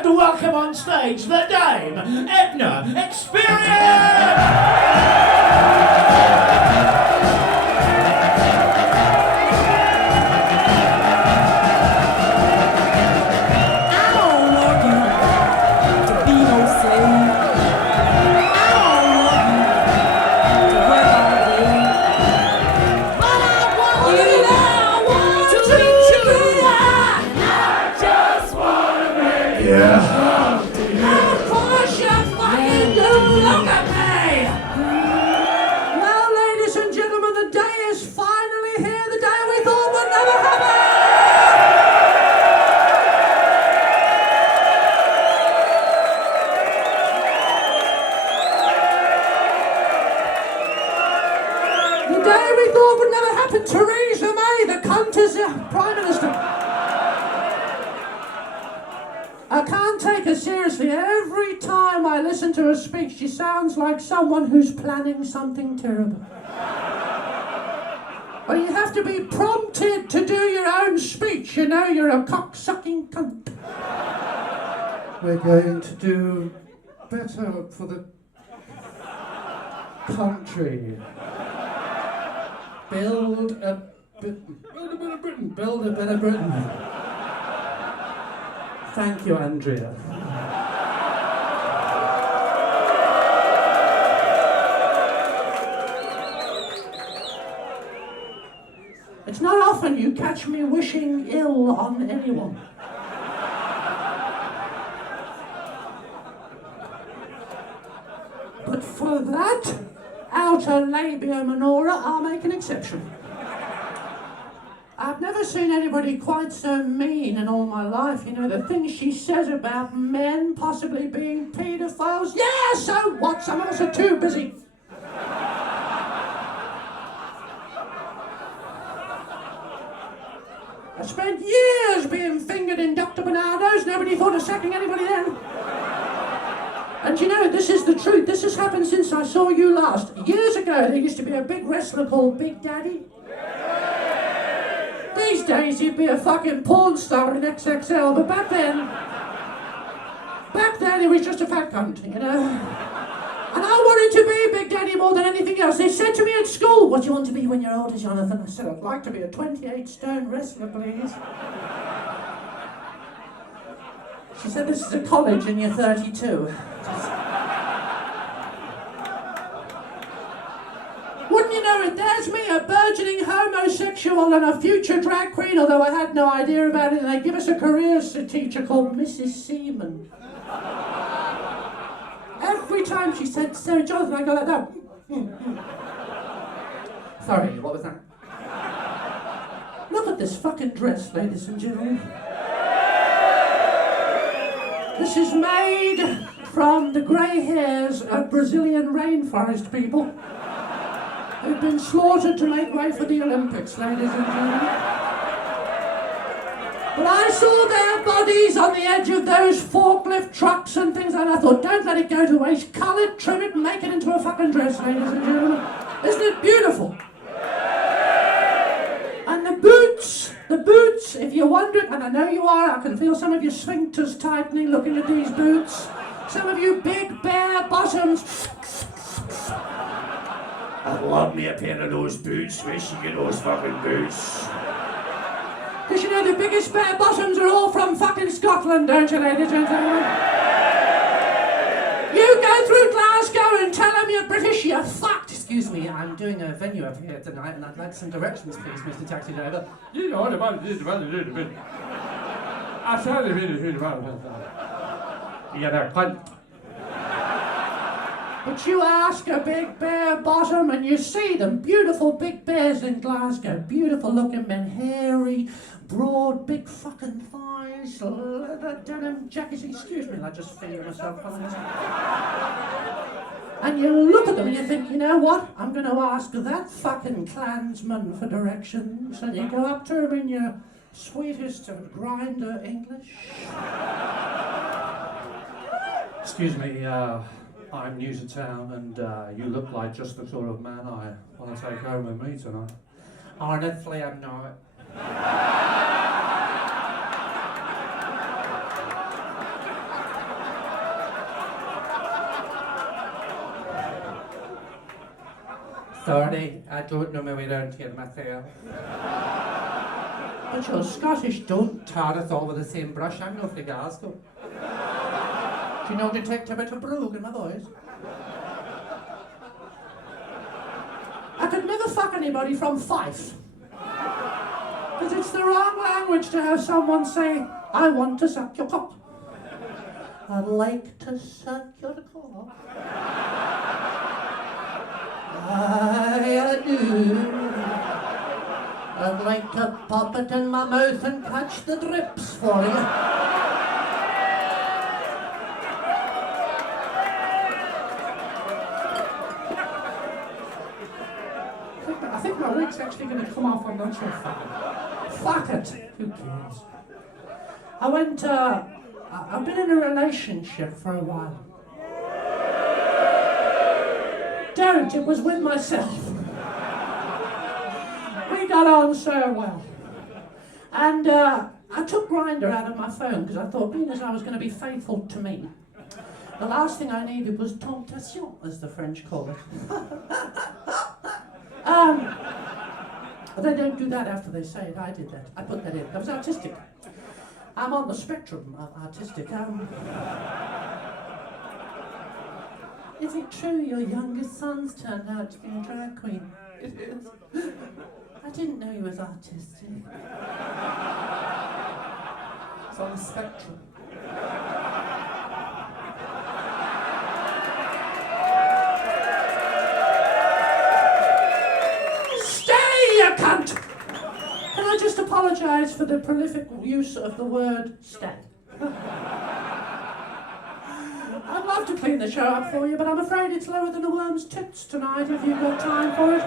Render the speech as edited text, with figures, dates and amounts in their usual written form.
have to welcome on stage the Dame Edna Experience! Yeah. Of course you fucking do! Look at me! Well, ladies and gentlemen, the day is finally here, the day we thought would never happen! The day we thought would never happen. Theresa May, the cunt, is Prime Minister. I can't take her seriously. Every time I listen to her speak, she sounds like someone who's planning something terrible. Well, you have to be prompted to do your own speech. You know, you're a cock-sucking cunt. We're going to do better for the country. Build a better Britain. Build a better Britain. Thank you, Andrea. It's not often you catch me wishing ill on anyone. But for that outer labia minora, I'll make an exception. I've never seen anybody quite so mean in all my life. You know, the things she says about men possibly being paedophiles. Yeah, so what? Some of us are too busy. I spent years being fingered in Dr. Bernardo's. Nobody thought of sacking anybody then. And you know, this is the truth. This has happened since I saw you last. Years ago, there used to be a big wrestler called Big Daddy. These days, he'd be a fucking porn star in XXL, but back then, he was just a fat cunt, you know? And I wanted to be Big Daddy more than anything else. They said to me at school, "What do you want to be when you're older, Jonathan?" I said, "I'd like to be a 28-stone wrestler, please." She said, "This is a college and you're 32. Wouldn't you know it, there's me, a burgeoning homosexual and a future drag queen, although I had no idea about it, and they give us a careers teacher called Mrs. Seaman. Every time she said, "So, Jonathan," I go like that. Sorry, what was that? Look at this fucking dress, ladies and gentlemen. This is made from the grey hairs of Brazilian rainforest people who've been slaughtered to make way for the Olympics, ladies and gentlemen. But I saw their bodies on the edge of those forklift trucks and things, and I thought, don't let it go to waste. Cull it, trim it, and make it into a fucking dress, ladies and gentlemen. Isn't it beautiful? And the boots, if you're wondering, and I know you are, I can feel some of your sphincters tightening looking at these boots. Some of you big bare bottoms. I love me a pair of those boots, especially those fucking boots. Because you know the biggest bare bottoms are all from fucking Scotland, don't you, ladies and gentlemen? You go through Glasgow and tell them you're British, you're fucked. Excuse me, I'm doing a venue up here tonight and I'd like some directions, please, Mr. Taxi Driver. You know what about it? I said it. Yeah, they're cunt. But you ask a big bare bottom and you see them, beautiful big bears in Glasgow, beautiful looking men, hairy, broad, big fucking thighs, leather denim jackets. Excuse me, I just finger myself on this. And you look at them and you think, you know what? I'm going to ask that fucking Klansman for directions. And you go up to him in your sweetest grinder English. Excuse me, I'm new to town and you look like just the sort of man I want to take home with me tonight. Honestly, I'm not. Sorry, I don't know my way around here myself. But you're Scottish, don't. Tar us all with the same brush. I'm not from Glasgow. Do you know detect a bit of brogue in my voice? I could never fuck anybody from Fife. Because it's the wrong language to have someone say, I want to suck your cock. I'd like to suck your cock. I do. I'd like to pop it in my mouth and catch the drips for you. I think my wig's actually going to come off. I'm not sure. Fuck it. Who cares? I've been in a relationship for a while. Don't, it was with myself. We got on so well. And I took Grindr out of my phone because I thought, being as I was going to be faithful to me, the last thing I needed was tentation, as the French call it. They don't do that after they say it. I did that. I put that in. That was artistic. I'm on the spectrum of artistic. Is it true your youngest son's turned out to be a drag queen? It is. I didn't know he was artistic. It's on the spectrum. Cunt! Can I just apologise for the prolific use of the word stay? I'd love to clean the show up for you, but I'm afraid it's lower than a worm's tits tonight if you've got time for it.